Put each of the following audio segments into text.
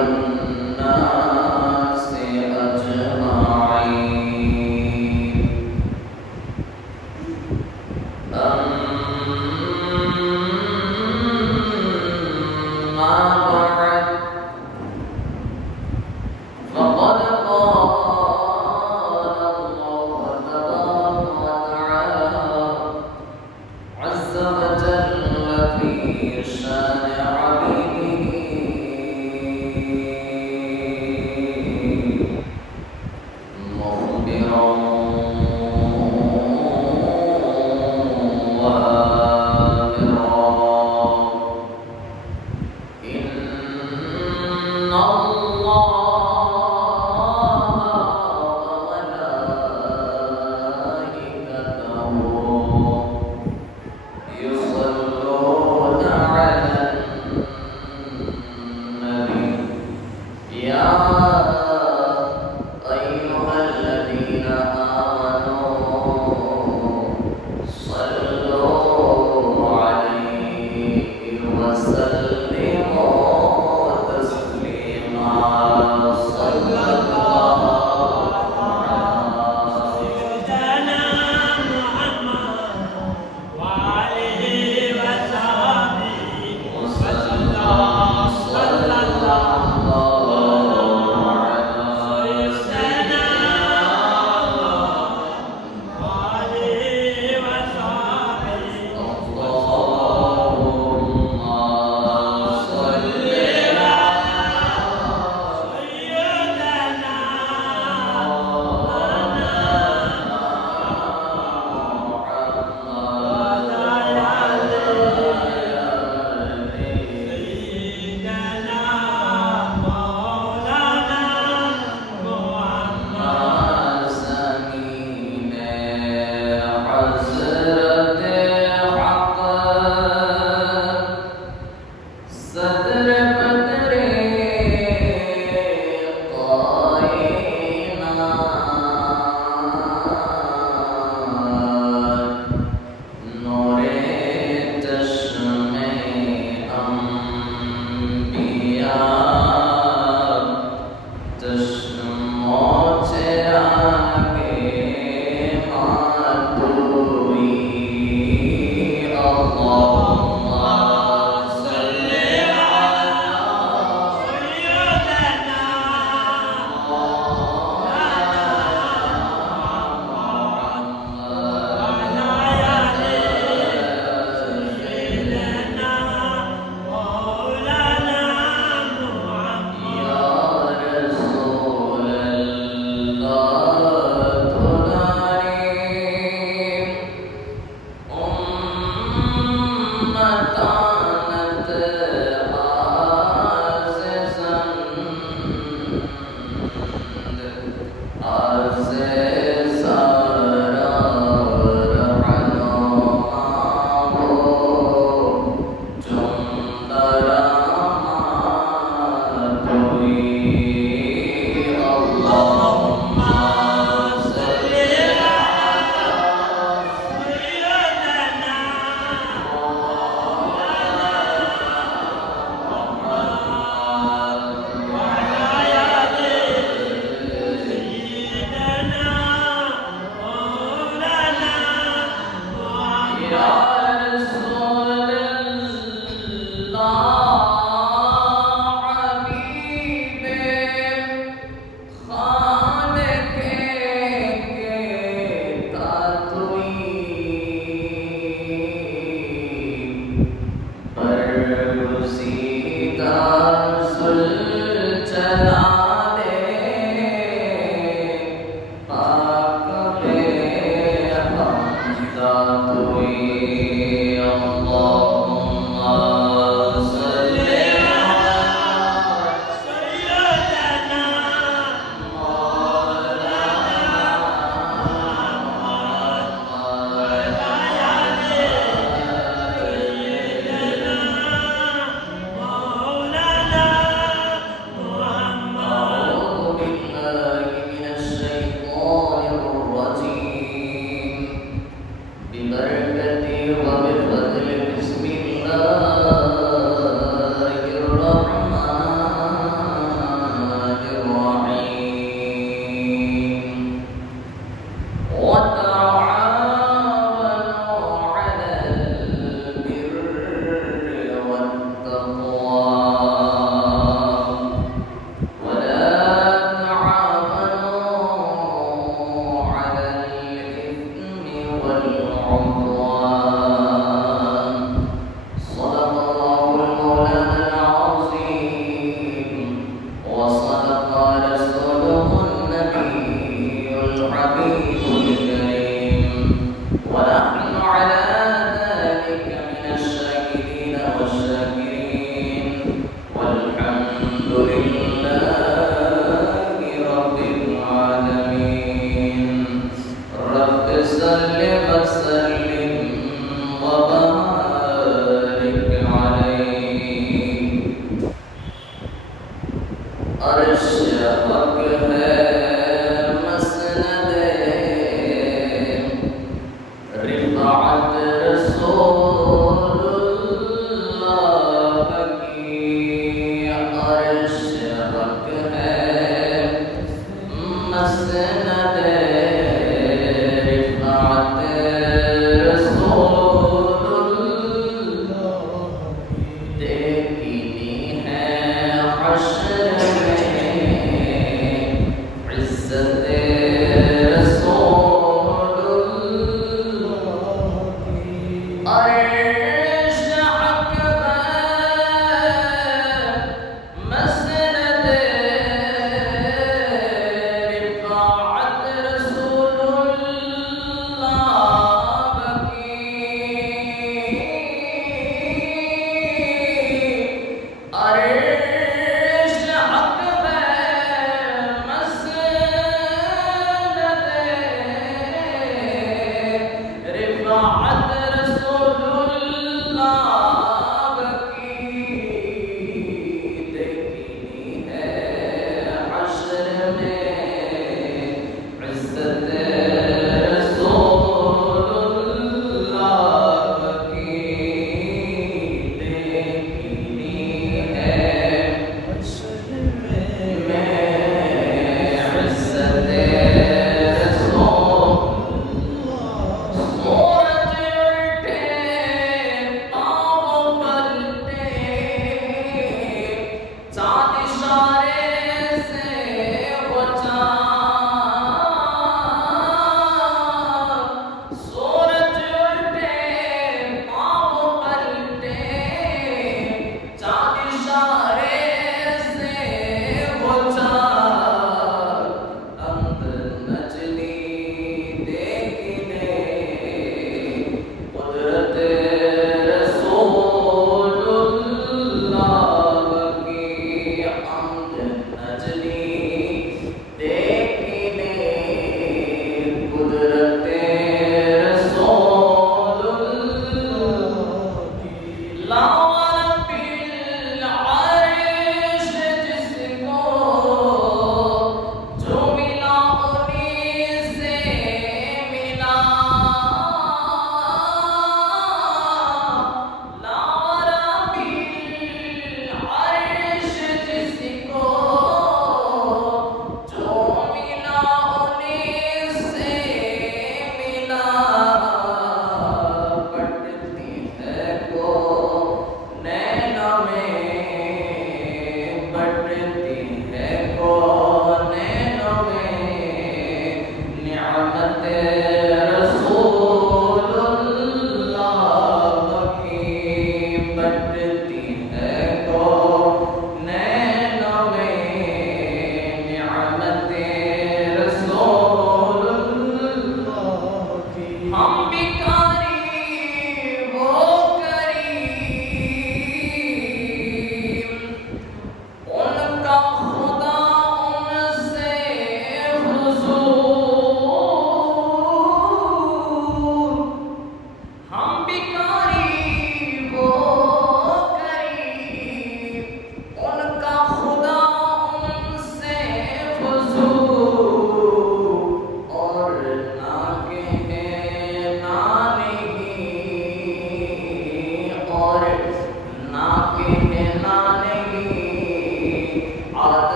والناس أجمعين أما بعد فقد قال الله تبارك وتعالى عز وجل في شان عبيده مخبرا وآمرا إن الله وملائكته يصلون على النبي يا أيها الذين آمنوا صلوا عليه وسلموا تسليما صلى الله على سيدنا محمد وآله وصحبه وسلم صلى الله على سيدنا وآله وصحبه اللهم صل سيدنا سيدنا مولانا محمد سمين حضرت حق صدر بدر قائنات نور چشم انبیاء چشم چراغ ماتوئی اللهم صل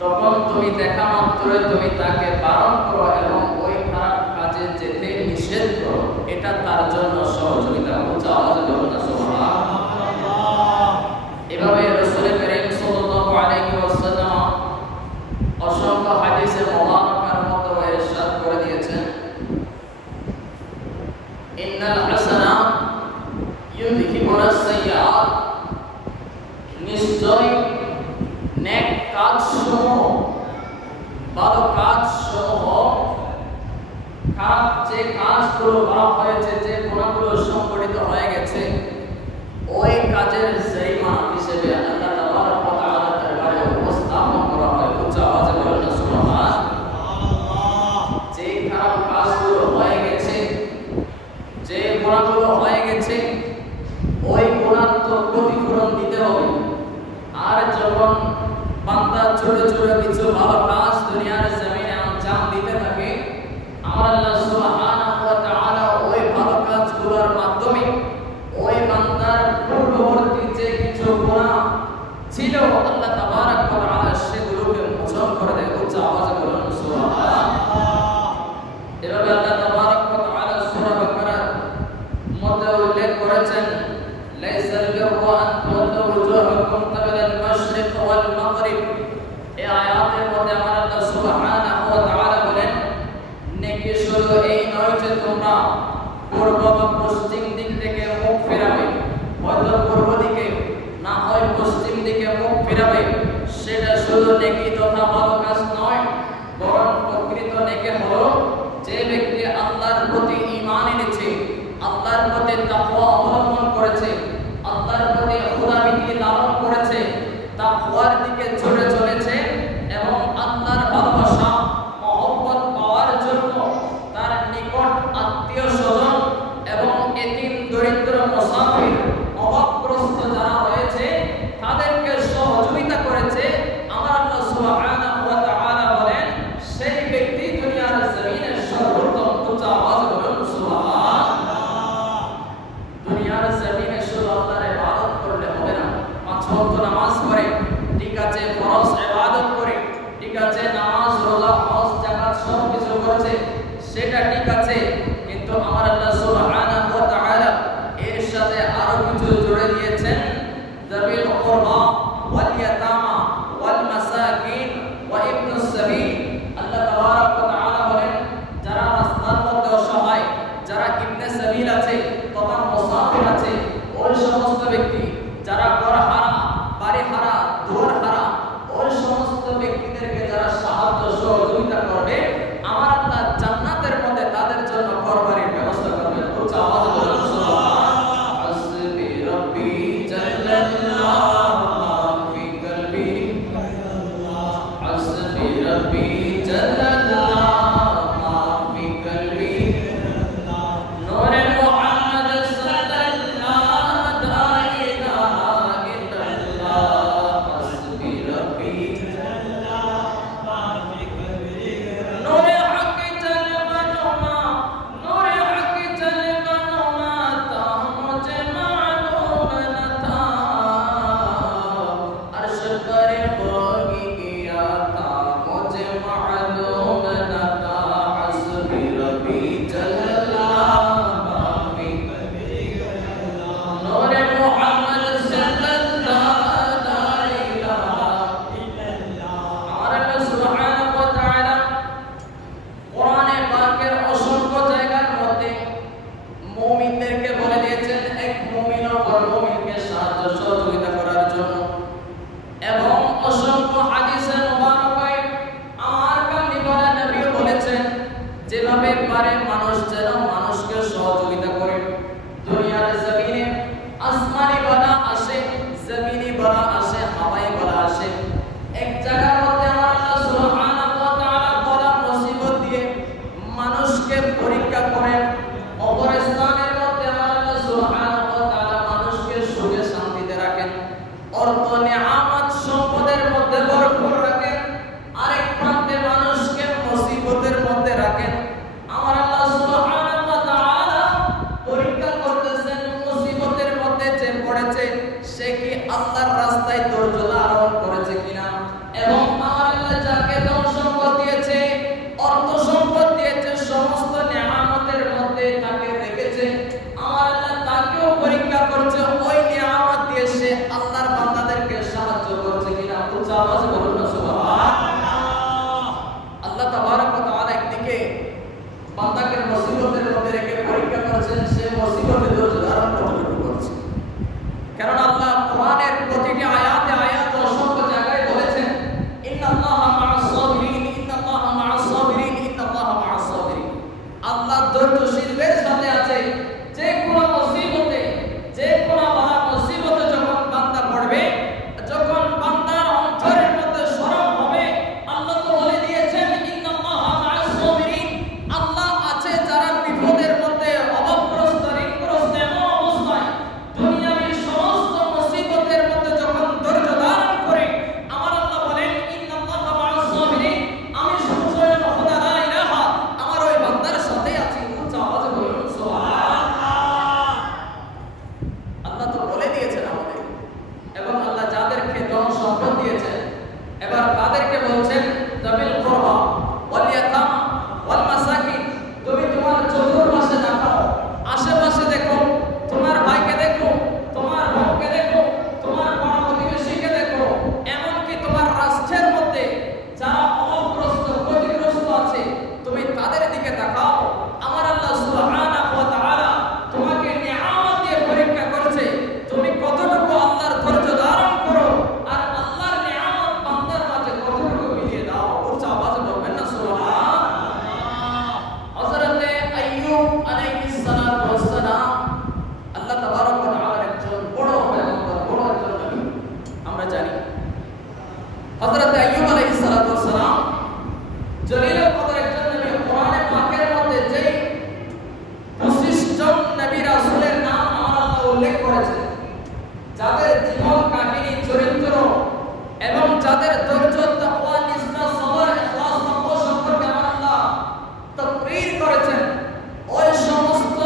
তখন তুমি দেখা মাত্রই তুমি তাকে বারণ ইন্নাল হাসানাত ইউযহিবুনাস সাইয়্যাত, নিশ্চয় নেক কাজসমূহ, ভালো কাজসমূহ, খারাপ যে কাজগুলো করা হয়েছে, যে গুনাহগুলো সংঘটিত হয়ে গেছে, ওই কাজের জারিমানা হিসেবে আল্লাহ তাবারক ওয়া তাআলার দরবারে উপস্থাপন করা হয়। উচ্চ আওয়াজে বলেন না সুবহানাল্লাহ। যে খারাপ কাজগুলো হয়ে গেছে, যে গুনাহগুলো হয়ে গেছে, ওই গুনার তো ক্ষতিপূরণ দিতে হবে। আর যখন বান্দা ছোট ছোট কিছু ভালো কাজ দুনিয়ার জমিনে আঞ্জাম দিতে থাকে, আমার আল্লাহ সুবহানাহু ওয়া তাআলা ওই ভালো কাজগুলোর মাধ্যমে ওই বান্দার পূর্ববর্তী যে কিছু গুনাহ ছিল, আল্লাহ তাবারক ওয়া তাআলা সেগুলোকে মোচন করে দেয়। উচ্চ আওয়াজে বলুন সুবহানাল্লাহ। এভাবে আল্লাহ তাবারক ওয়া তাআলা সূরা বাকারার মধ্যে উল্লেখ করেছেন, লাইসাল বিররু আন তুওয়াল্লু ওজুহাকুম কিবালাল মাশরিক ওয়াল মাগরিব। এই আয়াতের মধ্যে আমার আল্লাহ সুবহানাহু ওয়া তাআলা বলেন, নেকি শুধু এই নয় যে তোমরা পূর্ব বা পশ্চিম দিক থেকে মুখ ফেরাবে, হয়তো পূর্ব দিকে না হয় পশ্চিম দিকে মুখ ফেরাবে, সেটা শুধু নেকি তথা ভালো কাজ নয়, বরং প্রকৃত নেকি হলো যে ব্যক্তি আল্লাহর প্রতি ঈমান এনেছে, আল্লাহর প্রতি তাকওয়া অবলম্বন করেছে, আল্লাহর প্রতি খোদাভীতি লালন করেছে, তাকওয়ার দিকে ছুটে চলেছে এবং আল্লাহর ভালোবাসা মহব্বত পাওয়ার জন্য তার নিকট আত্মীয় স্বজন এবং এতিম দরিদ্র মুসাফির অভাবগ্রস্ত যারা রয়েছে তাদেরকে সহযোগিতা করেছে। আমার আল্লাহ সুবহানাহু ওয়া তাআলা বলেন, সেই ব্যক্তি দুনিয়ার জমিনে সর্বোত্তম। উচ্চ আওয়াজে বলুন সুবহানাল্লাহ। দুনিয়ার জমিনে শুধু আল্লাহর ইবাদত করলে হবে না, পাঁচ ওয়াক্ত নামাজ পড়ে, ঠিক আছে, ফরজ ইবাদত করে, ঠিক আছে, নামাজ রোজা হজ যাকাত সব কিছু করছে, সেটা ঠিক আছে, কিন্তু আমার আল্লাহ সুবহানাহু ওয়া তাআলা এর সাথে আরো কিছু জুড়ে দিয়েছেন, যাবিল কুরবা ওয়াল ইয়াতামা ওয়াল মাসাকিন ওয়া ইবনুস সাবিল। আল্লাহ তাবারক ওয়া তাআলা বলেন, যারা রাস্তার মধ্যে অসহায়, যারা ইবনে সাবিল আছে তথা মুসাফির আছে, ওই সমস্ত ব্যক্তি যারা ঘর হারা, বাড়ি হারা, দুয়ার হারা, ওই সমস্ত ব্যক্তিদেরকে যারা সাহায্য সহযোগিতা করবে, আমার আল্লাহ জান্নাতের মধ্যে তাদের জন্য ঘরবাড়ির ব্যবস্থা করবেন। উচ্চ আওয়াজে বলুন সুবহানাল্লাহ। হাসবি রাব্বি জাল্লাল্লাহু মা ফি কলবি, হাসবি রাব্বি জাল্লাল্লাহু মা ফি কলবি, নূরে মুহাম্মদ সাল্লাল্লাহু লা ইলাহা ইল্লাল্লাহ, হাসবি রাব্বি নূরে হক জলবনুমা, নূরে হক জলবনুমা, তা মুঝে মালूम न था, अर्श पर होगी किया था मुझे मालूम न था, हस्बी रब्बी जल्लल्लाहु फी नूरे मुहम्मद सल्लल्लाहु ला इलाहा इल्लल्लाह। আমার আল্লাহ সুবহানাহু ওয়া তাআলা কোরআনে পাকের অসংখ্য জায়গার মধ্যে মুমিনদেরকে বলে দিয়েছেন এক মুমিন অপর মুমিনকে সাহায্য সহযোগিতা করার জন্য, এবং অসংখ্য হাদিসে মুবারকায় আমার কামলিওয়ালা নবী বলেছেন, যেভাবে পারে মানুষ যেন মানুষকে সহযোগিতা করে। দুনিয়ার জমিনে আসমানি বালা আসে, জমিনি বালা আসে, হাওয়াই বালা আসে, এক জায়গার মধ্যে আমার আল্লাহ সুবহানাহু ওয়া তাআলা বলা মুসিবত দিয়ে মানুষকে পরীক্ষা করেন, অপর স্থানের মধ্যে আমার আল্লাহ সুবহানাহু ওয়া তাআলা মানুষকে সুখে শান্তিতে রাখেন, অর্থ নিয়ামত সম্পদের মধ্যে ভরপুর রাখেন, আরেক প্রান্তে মানুষকে মুসিবতের মধ্যে রাখেন। আমার আল্লাহ সুবহানাহু ওয়া তাআলা পরীক্ষা করতেছেন, মুসিবতের মধ্যে যে পড়েছে সে কি আল্লাহর রাস্তায় ধৈর্য ধারণ করেছে কিনা, এবং আমার আল্লাহ যাকে ধন সম্পদ দিয়েছে, অর্থ সম্পদ দিয়েছে, সমস্ত নিয়ামতের মধ্যে তাকে রেখেছে, আমার আল্লাহ তাকেও পরীক্ষা করছে, ওই নিয়ামত দিয়ে সে আল্লাহর বান্দাদেরকে সাহায্য করছে কিনা। উচ্চ আওয়াজে বলুন না সুবহানাল্লাহ। আল্লাহ তাবারক ওয়া তাআলা একদিকে বান্দাকে মুসিবতের মধ্যে রেখে পরীক্ষা করছে, করেছেন সে মুসিবতে ধৈর্য ধারণ কতটুকু করছে। কারণ আল্লাহ কোরআনের প্রতিটি আয়াতে আয়াতে অসংখ্য জায়গায় বলেছেন ইন্নাল্লাহা মা'আস সাবিরিন, ইন্নাল্লাহা মা'আস সাবিরিন, ইন্নাল্লাহা মা'আস সাবিরিন। আল্লাহ ধৈর্যশীলদের সাথে আছে। যে কোনো মুসিবতে, যে কোনো বালা মুসিবতে যখন বান্দা পড়বে, যখন বান্দার অন্তরের মধ্যে শরম হবে, আল্লাহ তো বলে দিয়েছেন ইন্নাল্লাহা মা'আস সাবিরিন। আল্লাহ আছে যারা বিপদের মধ্যে অভাবগ্রস্ত, ঋণগ্রস্ত এমন অবস্থায় দুনিয়ার সমস্ত মুসিবতের মধ্যে যখন ধৈর্য ধারণ করে, আমার আল্লাহ বলেন ইন্নাল্লাহা মা'আস সাবিরিন। আমি স্বয়ং খোদা লা ইলাহা, আমার ওই বান্দার সাথে আছি। উচ্চ আওয়াজে বলুন সুবহানাল্লাহ। আল্লাহ তো বলে দিয়েছেন আমাদের, এবং আল্লাহ যাদেরকে ধন সম্পদ দিয়েছেন এবার তাদেরকে বলছেন যাবিল কুরবা ওয়াল ইয়াতামা ওয়াল মাসাকিন। তুমি তোমার চতুর্পাশে দেখাও, আশেপাশে দেখো, তোমার ভাইকে দেখো, তোমার বোনকে দেখো, তোমার পাড়া প্রতিবেশীকে দেখো, এমনকি তোমার রাষ্ট্রের মধ্যে যারা অভাবগ্রস্ত, ক্ষতিগ্রস্ত আছে তুমি তাদের দিকে তাকাও। আমার আল্লাহ সুবহানাহু ওয়া তাআলা তোমাকে নিয়ামত দিয়ে পরীক্ষা করছে, তুমি কতটুকু আল্লাহর ধৈর্য ধারণ করো আর আল্লাহর নিয়ামত বান্দার মাঝে কতটুকু বিলিয়ে দাও। উচ্চ আওয়াজে বলবেন না সুবহানাল্লাহ। হযরতে আইয়ুব আলাইহিস সালাতু ওয়াস সালাম আল্লাহ তাবারক ওয়া তাআলার একজন বড় পয়গম্বর, বড় একজন নবী আমরা জানি। হযরতে আইয়ুব আলাইহিস সালাতু ওয়াস সালাম জলিলুল কদর একজন নবী। কোরআনে পাকের মধ্যে যেই 25 জন নবী রাসূলের নাম আমার আল্লাহ উল্লেখ করেছেন, যাদের জীবন কাহিনী, চরিত্র এবং যাদের ধৈর্য, তাকওয়া, নিষ্ঠা, সবর, ইখলাস, তাকওয়া সম্পর্কে আমার আল্লাহ তাকরীর করেছেন, ওই সমস্ত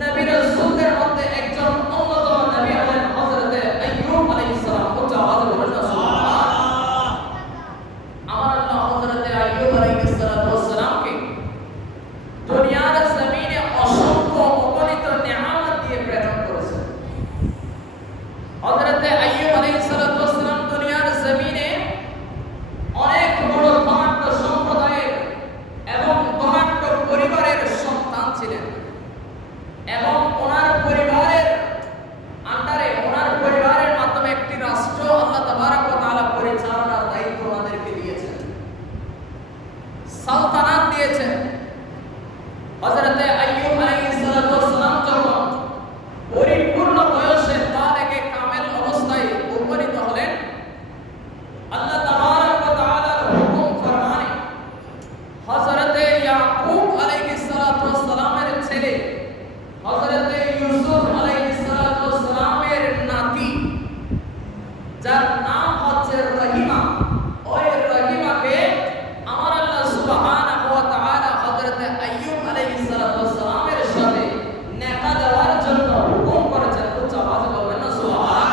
নবী রাসূলদের মধ্যে একজন অন্যতম নবী হলেন হযরতে আইয়ুব আলাইহিস সালাম। উচ্চ আওয়াজে বলুন না সুবহানাল্লাহ। আমার আল্লাহ হযরতে আইয়ুব আলাইহিস সালাতু ওয়াস সালামকে দুনিয়ার জমিনে অসংখ্য অগণিত নিয়ামত দিয়ে প্রেরণ করেছেন। হযরতে আইয়ুব আলাইহিস সালাতু ওয়াস সালাম দুনিয়ার জমিনে অনেক বড় ধনাঢ্য সম্প্রদায়ের এবং ধনাঢ্য পরিবারের সন্তান ছিলেন, এবং ওনার পরিবারের আন্ডারে, ওনার পরিবারের মাধ্যমে একটি রাষ্ট্র আল্লাহ তাবারক ওয়া তাআলা পরিচালনার দায়িত্ব ওনাদেরকে দিয়েছেন, সালতানাত দিয়েছেন। হযরতে আইয়ুব আলাইহিস সালাতু ওয়াস সালাম যখন পরিপূর্ণ বয়সে বালেগে কামেল অবস্থায় উপনীত হলেন, আল্লাহ তাবারক ওয়া তাআলার হুকুম ফরমানে হযরতে ইয়াকুব আলাইহিস সালাতু ওয়াস সালামের ছেলে হযরতে ইউসুফ আলাইহিস সালাতু ওয়াস সালামের নাতি, যার নাম হচ্ছে রহিমা, ওই রহিমাকে আমার আল্লাহ সুবহানাহু ওয়া তাআলা হযরতে আইয়ুব আলাইহিস সালাতু ওয়াস সালামের সাথে নেকা দেওয়ার জন্য হুকুম করেছেন। উচ্চ আওয়াজে বলবেন না সুবহানাল্লাহ।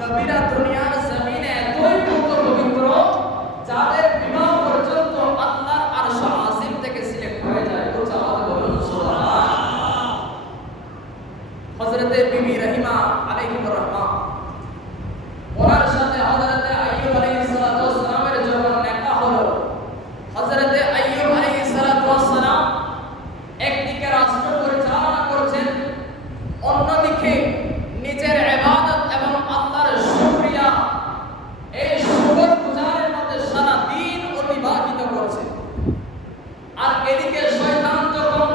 নবীরা দুনিয়ার জমিনে এতই পবিত্র যাদের বিবাহ পর্যন্ত আল্লাহর আরশ আজিম থেকে সিলেক্ট হয়ে যায়। উচ্চ আওয়াজে বলুন সুবহানাল্লাহ। হযরতে বিবি রহিমা আলাইহির রহমা, ওনার সাথে হযরতে আইয়ুব আলাইহিস সালাতু ওয়াস সালামের যখন নেকা হলো, হযরতে আইয়ুব আলাইহিস সালাতু ওয়াস সালাম একদিকে রাষ্ট্র পরিচালনা করছেন, অন্যদিকে নিজের ইবাদত এবং আল্লাহর শুকরিয়া, এই শুকর গুজারের মধ্যে সারা দিন অতিবাহিত করছে। আর এদিকে শয়তান যখন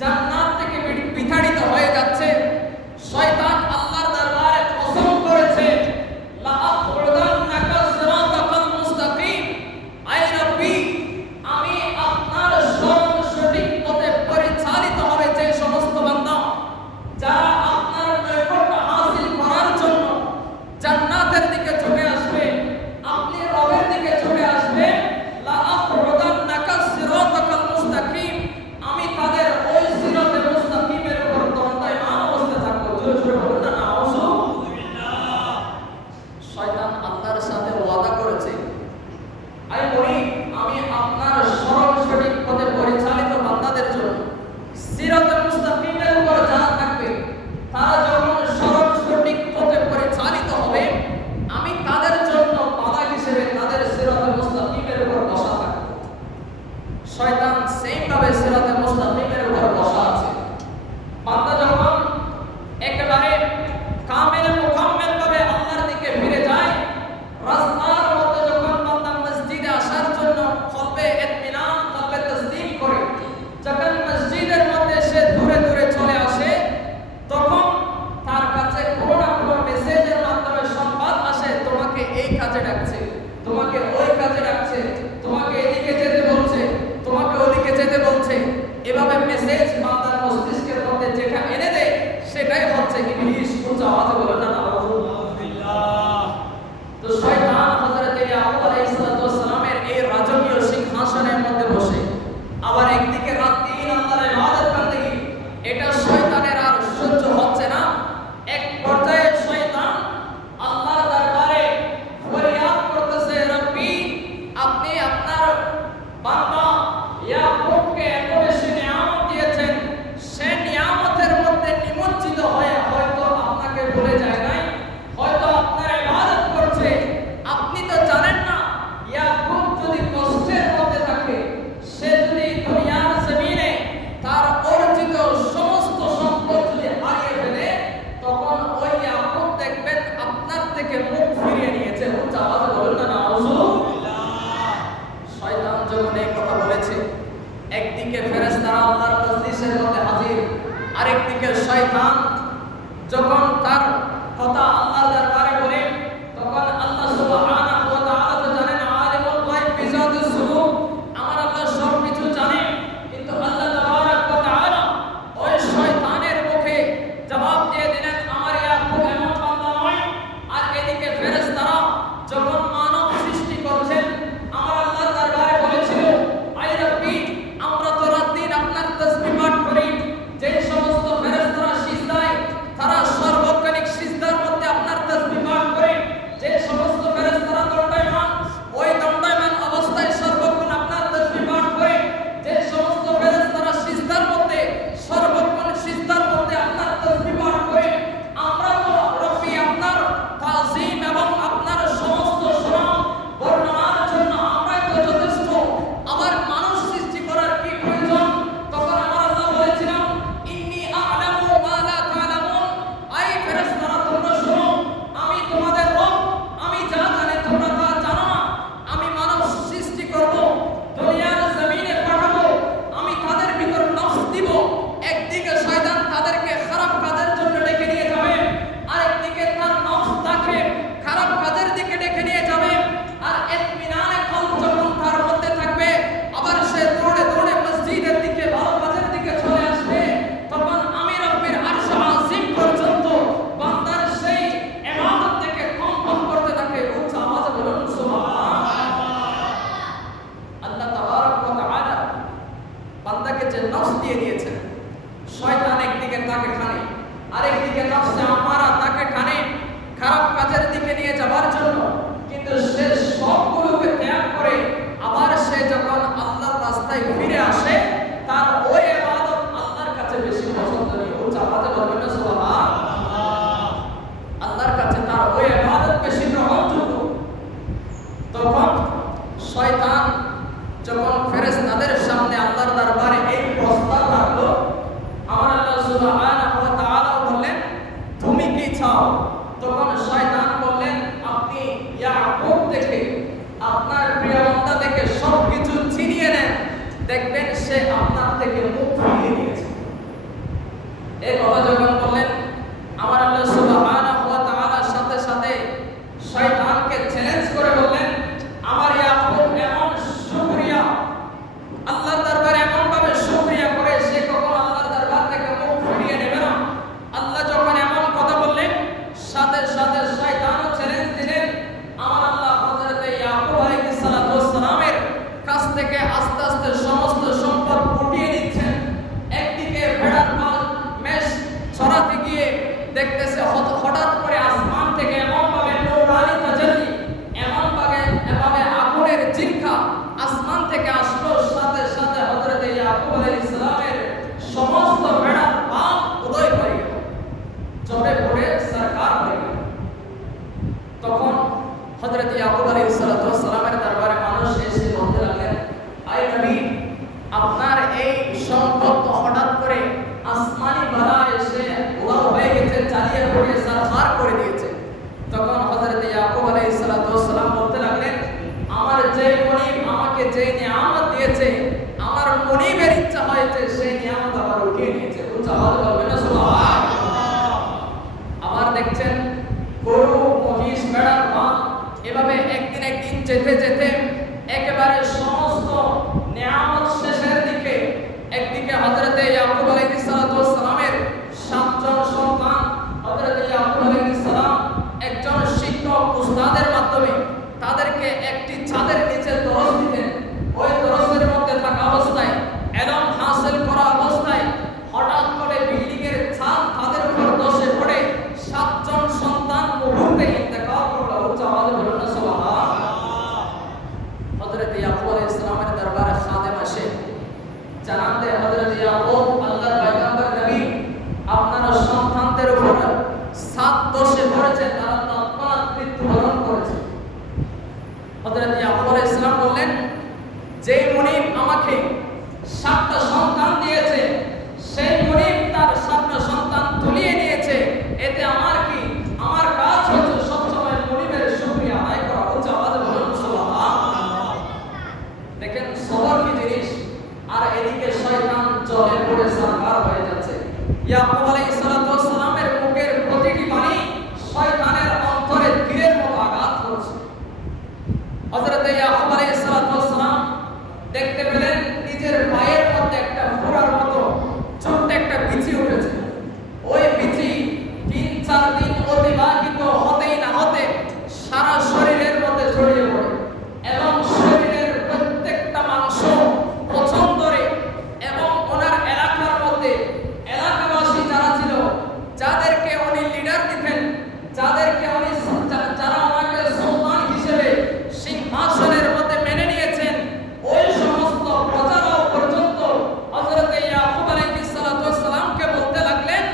জান্নাত থেকে বিতাড়িত হয়ে যাচ্ছে, শয়তান আল্লাহর দরবারে কসম করেছে লা আখউদান্নাকা সিরাতাকাল মুস্তাকিম। আয় রব্বি, আমি আপনার সঠিক পথে পরিচালিত হবে যে সমস্ত বান্দা যারা আপনার নৈকট্য হাসিল করার জন্য জান্নাতের দিকে ছুটে আসবে, আপনি রবের দিকে ছুটে আসবে, লা আখউদান্নাকা সিরাতাকাল মুস্তাকিম, আমি তাদের ওই সিরাতে মুস্তাকিমের উপর দণ্ডায়মান অবস্থায় থাকবো। জোরে জোরে বলুন না নাউযুবিল্লাহ। শয়তান আল্লাহর সাথে ওয়াদা করেছে, আয় মুরিদ, আমি আপনার সরল সঠিক পথে পরিচালিত বান্দাদের জন্য সিরাতে মুস্তাকিমের উপর যারা থাকবে, তারা যখন সরল সঠিক পথে পরিচালিত হবে, আমি তাদের জন্য বাধা হিসেবে তাদের সিরাতে মুস্তাকিমের উপর বসা থাকবো। শয়তান সেইভাবে সিরাতে মুস্তাকিমের উপর বসা আছে। করেছে। একদিকে ফেরেশতারা আল্লাহর মজলিসের মধ্যে হাজির, আরেকদিকে শয়তান যখন তার কথা আল্লাহর দরবারে বলে, তখন আল্লাহ সুবহানাহু ওয়া তাআলা তো জানেন, আলিমুল গায়ব বিজাতিস সুদূর, আমার আল্লাহ সব কিছু জানেন। কিন্তু আল্লাহ তাবারক ওয়া তাআলা ওই শয়তানের মুখে জবাব দিয়ে দিলেন, আমার ইয়াকুব এমন বান্দা নয়। আর এদিকে ফেরেশতারা যখন মানব সৃষ্টি করছেন, আমার আল্লাহর দরবারে বলেছিল, আই রাব্বি, আমরা তো রাত দিন আপনার তাসবিহ পাঠ করি। যে সমস্ত ফেরেশতারা সিজদায়, তারা সর্বক্ষণিক সিজদার মধ্যে আপনার তাসবিহ পাঠ করে। যে সমস্ত ফেরেশতারা দণ্ডায়মান, ওই দণ্ডায়মান অবস্থায় সর্বক্ষণ আপনার তাসবিহ পাঠ করে। যে সমস্ত ফেরেশতারা সিজদার মধ্যে, সর্বক্ষণ সিজদার মধ্যে আপনার তাসবিহ পাঠ করে। আমরা তো রব্বি আপনার তাজিম এবং আপনার সমস্ত সুনাম বর্ণনার জন্য আমরাই তো যথেষ্ট, আবার মানুষ সৃষ্টি করার কি প্রয়োজন? তখন আমার আল্লাহ বলেছিলাম, ইন্নী আ'লামু মা লা তা'লামুন, আই ফেরেশতারা তোমরা শোনো, আমি তোমাদের রব, আমি যা জানি তোমরা তা জানো না। আমি মানব সৃষ্টি করব, দুনিয়ার জমিনে পাঠাবো, আমি তাদের ভিতর নফস দিব। একদিকে শয়তান তাদেরকে খারাপ কাজের জন্য ডেকে নিয়ে যাবে, আরেকদিকে তার নফস তাকে খারাপ কাজের দিকে ডেকে নিয়ে যাবে। আর ইতমিনানে কলব যখন তার মধ্যে থাকবে, আবার সে দৌড়ে দৌড়ে মসজিদের দিকে, ভালো কাজের দিকে চলে আসবে। তখন আমি রব্বির আরশ আজিম পর্যন্ত বান্দার সেই ইবাদত থেকে কম্পন করতে থাকে। উচ্চ আওয়াজে বলুন সুবহানাল্লাহ। আল্লাহ তাবারক ওয়া তাআলা বান্দাকে যে নফস দিয়ে দিয়েছেন, শয়তান একদিকে তাকে টানে, আরেকদিকে নফসে আমারা তাকে টানে খারাপ কাজের দিকে নিয়ে যাওয়ার জন্য। কিন্তু সে সবগুলোকে ত্যাগ করে আবার সে যখন আল্লাহর রাস্তায় ফিরে আসে, তার ওই ইবাদত আল্লাহর কাছে বেশি পছন্দনীয়। উচ্চ আওয়াজে বলবেন না সুবহানাল্লাহ। আল্লাহর কাছে তার ওই ইবাদত বেশি গ্রহণযোগ্য। তখন শয়তান যখন ফেরেশতাদের সামনে আল্লাহর দরবারে এই প্রস্তাব রাখলো, আমার আল্লাহ সুবহানাহু ওয়া তাআলা বললেন, তুমি কি চাও? তখন শয়তান বললেন, আপনি ইয়াকুব থেকে, আপনার প্রিয় বান্দা থেকে সবকিছু ছিনিয়ে নেন, দেখবেন সে আপনার থেকে মুখ ফিরিয়ে নিয়েছে। এই কথা যখন বললেন, আমার আল্লাহ সুবহানাহু ওয়া তাআলা সাথে সাথে শয়তানকে চ্যালেঞ্জ করে বললেন, আমার ইয়াকুব এমন শুকরিয়া, আল্লাহর দরবারে এমন ভাবে শুকরিয়া করে সে কখনো আল্লাহর দরবার থেকে মুখ ফিরিয়ে নেবে না। আল্লাহ যখন এমন কথা বললেন, সাথে সাথে শয়তানও চ্যালেঞ্জ দিলেন। আমার আল্লাহ হযরত ইয়াকুব আলাইহিস সালাতু ওয়াস সালামের কাছ থেকে আস্তে আস্তে সমস্ত সম্পদ উঠিয়ে নিচ্ছেন। একদিকে ভেড়ার পাল মেষ ছড়াতে গিয়ে দেখতেছে হঠাৎ করে আসমান থেকে এমন ভাবে নূরানি তাজাল্লি, এভাবে আগুনের জিনকা আসমান থেকে আসলো। সাথে সাথে হযরত ইয়াকুব আলাইহিস সালামের সমস্ত ভেড়ার পাল উদয় হয়ে গেল, চড়ে পড়ে সরকার হয়ে গেল। তখন হযরত ইয়াকুব আলাইহিস সালাতু ওয়াস সালামের দরবারে মানুষ এসে বলতে লাগলেন, আয় নবী, আপনার এই সম্পদ তো হঠাৎ করে আসমানি বালা এসে উড়াও হয়ে গেছে, চালিয়ে পড়ে সরকার করে দিয়েছে। তখন হযরত ইয়াকুব আলাইহিস সালাতু ওয়াস সালাম বলতে লাগলেন, আমার যে মুনিব আমাকে যে নিয়ামত দিয়েছে, আমার মুনিবের ইচ্ছা হয়েছে সেই নিয়ামত আবার উঠিয়ে নিয়েছে। উচ্চ আওয়াজে বলবেন না সুবহানাল্লাহ। আবার দেখছেন গরু, মহিষ, ভেড়ার পাল, এভাবে একদিন যেতে যেতে একেবারে সমস্ত নিয়ামত শেষের দিকে। একদিকে হযরত ইয়াকুব আলাইহিস সালাতু ওয়াস সালামের 7 জন সন্তান, হযরত ইয়াকুব আলাইহিস সালাম একজন শিক্ষক উস্তাদের মাধ্যমে তাদেরকে একটি ছাদের নিচে দরস দিতেন। ওই দরসের মধ্যে থাকা অবস্থায়, ইলম হাসিল করা অবস্থায় হঠাৎ করে বিল্ডিং এর ছাদ তাদের উপর ধসে পড়ে 7 জন সন্তান মুহূর্তে ইন্তেকাল করলো। উচ্চ আওয়াজে বলুন না সুবহানাল্লাহ। হযরত ইয়াকুব আলাইহিস সালামের দরবারে খাদেম আসে, জানান দেয়, হযরত ইয়াকুব, আল্লাহর পয়গম্বর নবী, আপনার সন্তানদের উপর ছাদ ধসে পড়েছে, তারা তৎক্ষণাৎ মৃত্যুবরণ করেছে। হযরত ইয়াকুব আলাইহিস সালাম বললেন, যে মুনিব আমাকে 7টা সন্তান দিয়েছে, সেই মুনিব তার 7টা সন্তান তুলিয়ে নিয়েছে, এতে আমার কি? আমার কাজ হচ্ছে সবসময় মুনিবের শুকরিয়া আদায় করা। উচ্চ আওয়াজে বলুন সুবহানাল্লাহ। দেখেন সবর কি জিনিস। এদিকে শয়তান জলে পড়ে সারকার হয়ে যাচ্ছে। ইয়াকুব আলাইহিস সালাতু ওয়াস সালামের মুখের প্রতিটি বাণী শয়তানের অন্তরে তীরের মতো আঘাত করছে। হযরত ইয়াকুব আলাইহিস সালাতু ওয়াস সালাম দেখতে পেলেন নিজের পায়ের মধ্যে একটা ফোঁড়ার মতো ছোট্ট একটা বিচি উঠেছে। ওই বিচি 3-4 দিন অতিবাহিত হতেই না হতে সারা শরীরের মধ্যে ছড়িয়ে পড়ে এবং শরীরের প্রত্যেকটা মাংস পছন্দরে এবং ওনার এলাকার মধ্যে এলাকাবাসী যারা ছিল, যাদেরকে উনি লিডার দিতেন, যাদেরকে উনি যারা ওনাকে সুলতান হিসেবে সিংহাসনের মধ্যে মেনে নিয়েছেন, ওই সমস্ত প্রজারাও পর্যন্ত হযরত ইয়াকুব আলাইহিস সালাতু ওয়াস সালামকে বলতে লাগলেন,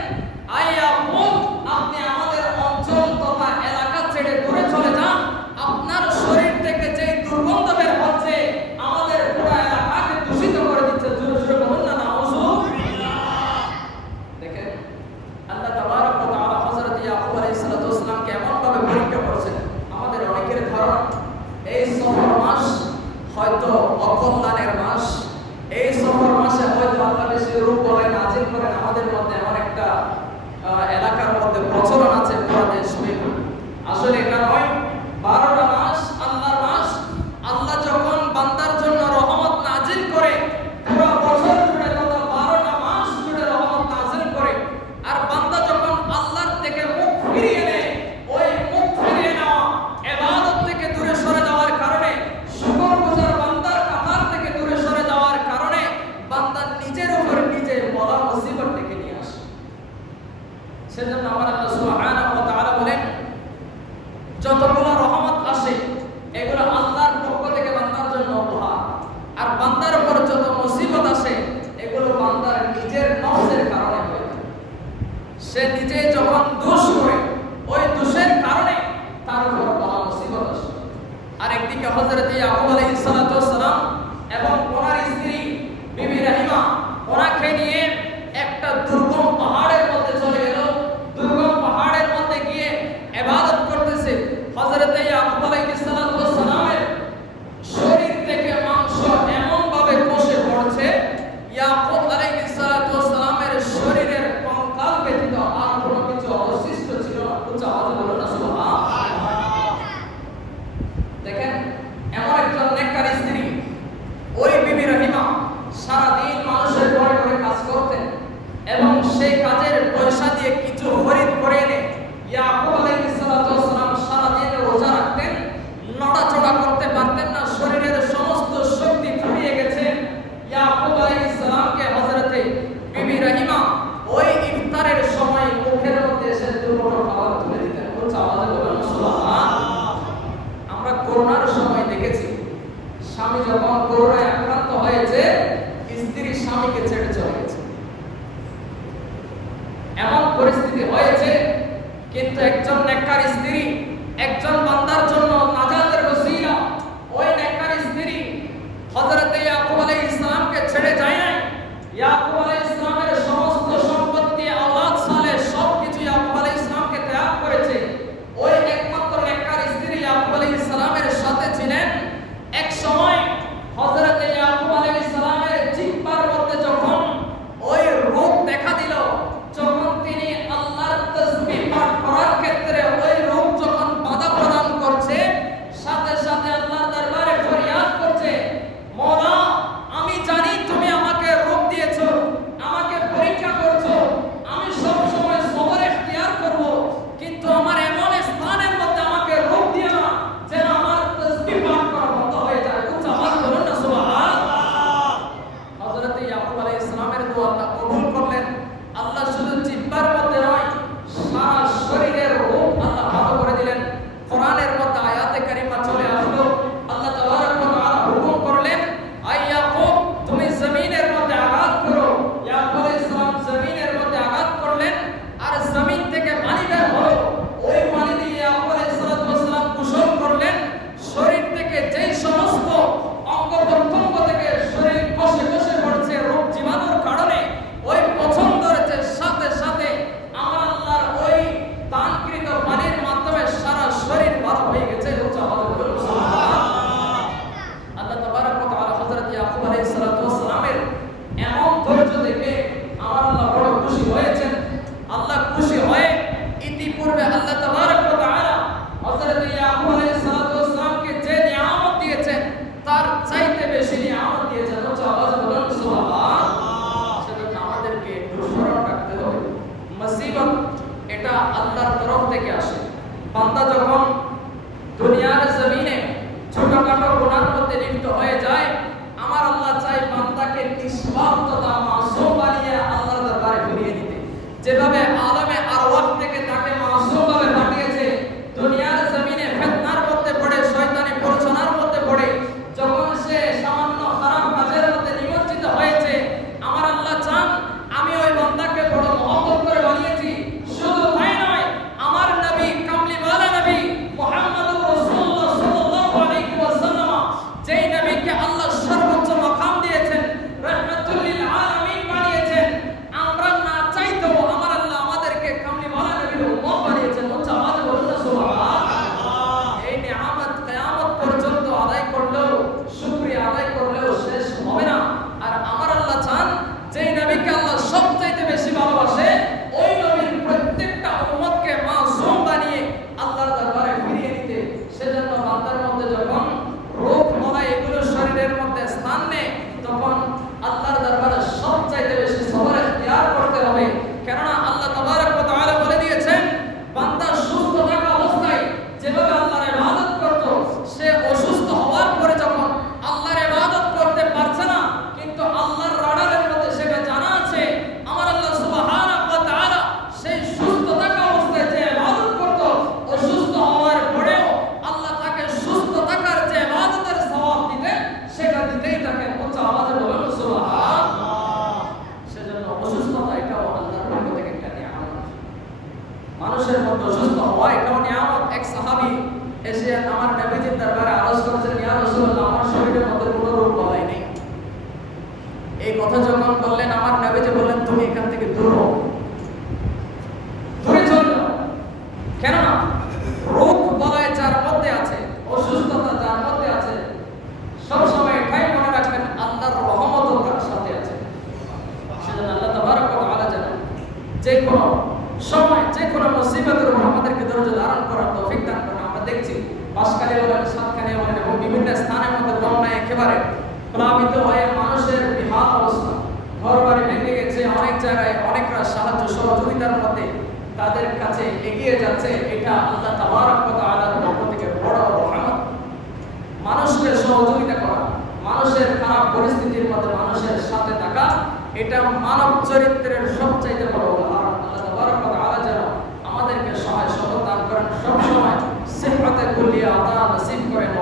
আই ইয়াকুব, আপনি আমাদের অঞ্চল তথা এলাকা ছেড়ে দূরে চলে যান। আপনার শরীর থেকে যে দুর্গন্ধ বের হচ্ছে আমাদের পুরো এলাকাকে দূষিত করে দিচ্ছে। জোরে জোরে বলুন না নাউযুবিল্লাহ। দেখেন আল্লাহ তাবারক ওয়া তাআলা হযরত ইয়াকুব আলাইহিস সালাতু ওয়াস সালামকে এমন ভাবে পরীক্ষা করেছেন। আমাদের অনেকের ধারণা এই সফর মাস হয়তো অকল্যাণের মাস, এই সফর মাসে হয়তো আল্লাহ বেশি রূপ বলেন নাজিল করেন। আমাদের মধ্যে এমন একটা এলাকার মধ্যে প্রচলন আছে পুরো দেশব্যাপী। আসলে এটা নয়। 12টা মাস আল্লাহর মাস। আল্লাহ যখন বান্দার জন্য রহমত নাজিল করে পুরো বছর জুড়ে তথা 12টা মাস জুড়ে রহমত নাজিল করে, আর বান্দা যখন আল্লাহর থেকে মুখ ফিরিয়ে নেয়, ওই মুখ ফিরিয়ে নেওয়া ইবাদত থেকে দূরে সরে যাওয়ার কারণে, শুকরগুজার বান্দার কাতার থেকে দূরে সরে যাওয়ার কারণে বান্দা নিজের উপর নিজে বলা মুসিবত ডেকে নিয়ে আসে। সেজন্য আমার আল্লাহ সুবহানাহু ওয়া তাআলা বলেন, যতগুলো রহমত আসে এগুলো আল্লাহর পক্ষ থেকে বান্দার জন্য উপহার, আর বান্দার উপর যত মুসিবত আসে এগুলো বান্দার নিজের নফসের কারণে হয়ে থাকে। সে নিজে যখন দোষ করে ওই দোষের কারণে তার উপর বড় মুসিবত আসে। আর একদিকে হযরত ইয়াকুব আলাইহিস সালাতু ওয়াস সালাম এবং ওনার স্ত্রী বিবি রাহিমা ওনাকে নিয়ে একটা দুর্গম পাহাড়ের মধ্যে চলে গেল। দুর্গম পাহাড়ের মধ্যে গিয়ে ইবাদত করতেছে। হযরত ইয়াকুব আলাইহিস সালাতু ওয়াস সালামের শরীর থেকে মাংস এমন ভাবে খসে পড়ছে, ইয়াকুব আলাইহিস সালাতু ওয়াস সালামের শরীরের কঙ্কাল ব্যতীত আর কোনো কিছু অবশিষ্ট ছিল না। উচ্চ আওয়াজে বলুন না সুবহানাল্লাহ। দেখেন এমন একজন নেককার স্ত্রী, ওই বিবি রহিমা সারাদিন মানুষের ঘরে ঘরে কাজ করতেন এবং সেই কাজের পয়সা দিয়ে কিছু খরিদ করে এনে ইয়াকুব আলাইহিস সালাতু ওয়াস সালাম সারাদিন রোজা রাখতেন। নড়াচড়া করতে পারতেন না, শরীরের সমস্ত শক্তি ফুরিয়ে গেছে। ইয়াকুব আলাইহিস সালামকে হযরতে বিবি রহিমা ওই ইফতারের সময় মুখের মধ্যে এসে দুমুঠো খাবার তুলে দিতেন। উচ্চ আওয়াজে বলুন সুবহানাল্লাহ। আমরা করোনার সময় দেখেছি, স্বামী যখন করোনায় আক্রান্ত হয়েছে, স্ত্রী স্বামীকে ছেড়ে চলে গেছে। এমন পরিস্থিতি হয়েছে, কিন্তু একজন নেককার স্ত্রী একজন বান্দার জন্য নাজাতের ওসিলা, ওই নেককার স্ত্রী হযরত ইয়াকুব আলাইহিস সালামকে ছেড়ে যায় নাই। ইয়াকুব আলাইহিস সালামের সমস্ত সম্পত্তি, আওলাদ সালে সবকিছু ইয়াকুব আলাইহিস সালামকে ত্যাগ করেছে। ওই একমাত্র নেককার স্ত্রী ইয়াকুব আলাইহিস সালামের সাথে ছিলেন। এক সময় হযরত ইয়াকুব আলাইহিস সালামের জিহ্বার মধ্যে যখন ওই রোগ দেখা দিল, যখন তিনি আল্লাহর তাসবিহ পাঠ করার ক্ষেত্রে ওই রোগ যখন বাধা প্রদান যেভাবে আলমে আরওয়াহ থেকে তাকে মাসুমভাবে পাঠিয়েছে, দুনিয়ার জমিনে ফিতনার মধ্যে পড়ে, শয়তানি প্ররোচনার মধ্যে পড়ে যখন সে সামান্য খারাপ কাজের মধ্যে নিমজ্জিত হয়েছে, আমার আল্লাহ চান আমি ওই বান্দাকে বড় মহব্বত করে বানিয়েছি। শুধু তাই নয়, আমার নবী কামলিওয়ালা নবী মুহাম্মদুর রাসূলুল্লাহ সাল্লাল্লাহু আলাইহি ওয়াসাল্লাম, যেই নবীকে আল্লাহ সর্বোচ্চ মাকাম দিয়েছেন, রাহমাতুল লিল আলামিন বানিয়েছেন, আমরা না চাইতেও আমার আল্লাহ আমাদেরকে কামলিওয়ালা নবীর উম্মত বানিয়েছেন। উচ্চ আওয়াজে বলুন না সুবহানাল্লাহ। এই নিয়ামত কিয়ামত পর্যন্ত আদায় করলেও, শুকরিয়া আদায় করলেও শেষ হবে না। আর আমার আল্লাহ চান যেই নবীকে আল্লাহ সবচাইতে বেশি ভালোবাসে, ওই নবীর প্রত্যেকটা উম্মতকে মাসুম বানিয়ে আল্লাহর দরবারে ফিরিয়ে দিতে। সেজন্য বান্দার মধ্যে যখন রোগ বলা এগুলো শরীরের মধ্যে স্থান নেয়, তখন আল্লাহর দরবারে সবচাইতে বেশি সবর ইখতিয়ার করতে হবে। কেননা আল্লাহ তাবারক ওয়া তাআলা বলে দিয়েছেন, বান্দা সুস্থ থাকা অবস্থায় যেভাবে আল্লাহর ইবাদত করত, সে অসুস্থ হওয়ার পরে যখন আল্লাহর ইবাদত করতে পারছে না, কিন্তু আল্লাহর রাডারের মধ্যে সেটা জানা আছে, আমার আল্লাহ সুবহানাহু ওয়া তাআলা সেই সুস্থ থাকা অবস্থায় যে ইবাদত করত, অসুস্থ হওয়ার পরেও আল্লাহ তাকে সুস্থ থাকার যে ইবাদতের সওয়াব দিতেন, সেটা দিতেই থাকেন। উচ্চ আওয়াজে বলুন সুবহানাল্লাহ। সেজন্য অসুস্থতা এটাও আল্লাহর পক্ষ থেকে একটা নিয়ামত। মানুষের মধ্যে অসুস্থ হওয়া এটাও নিয়ামত। এক সাহাবী এসে আমার নবীজির দরবারে আরজ করেছেন, ইয়া রাসূলুল্লাহ, আমার শরীরের মধ্যে কোনো রোগ বালাই নেই। এই কথা যখন বললেন, আমার নবীজি বললেন, তুমি এখান থেকে দূর হও, দূরে চলে যাও। কেননা রোগ বালাই যার মধ্যে আছে, অসুস্থতা যার মধ্যে আছে, সবসময় এটাই মনে রাখবেন আল্লাহর রহমত তার সাথে আছে। সেজন্য আল্লাহ তাবারক ওয়া তাআলা যেন যে কোনো সময়, যে কোনো মুসিবতের উপর আমাদেরকে ধৈর্য ধারণ করার তৌফিক দান করেন। আমরা দেখছি বাঁশখালী বলেন, সাতখালী বলেন এবং বিভিন্ন স্থানের মধ্যে বন্যায় একেবারে প্লাবিত হয়ে মানুষের বিহাল অবস্থা, ঘর বাড়ি ভেঙে গেছে। অনেক জায়গায় অনেকরা সাহায্য সহযোগিতার মধ্যে তাদের কাছে এগিয়ে যাচ্ছে। এটা আল্লাহ তাবারক ওয়া তাআলার পক্ষ থেকে বড় রহমত। মানুষকে সহযোগিতা করা, মানুষের খারাপ পরিস্থিতির মধ্যে মানুষের সাথে থাকা, এটা মানব চরিত্রের সবচাইতে বড় উদাহরণ। আল্লাহ তাবারক ওয়া তাআলা যেন আমাদেরকে সহায় সহযোগিতা দান করেন, সব সময় সিহহাতে কুল্লিয়া আতা নসিব করেন।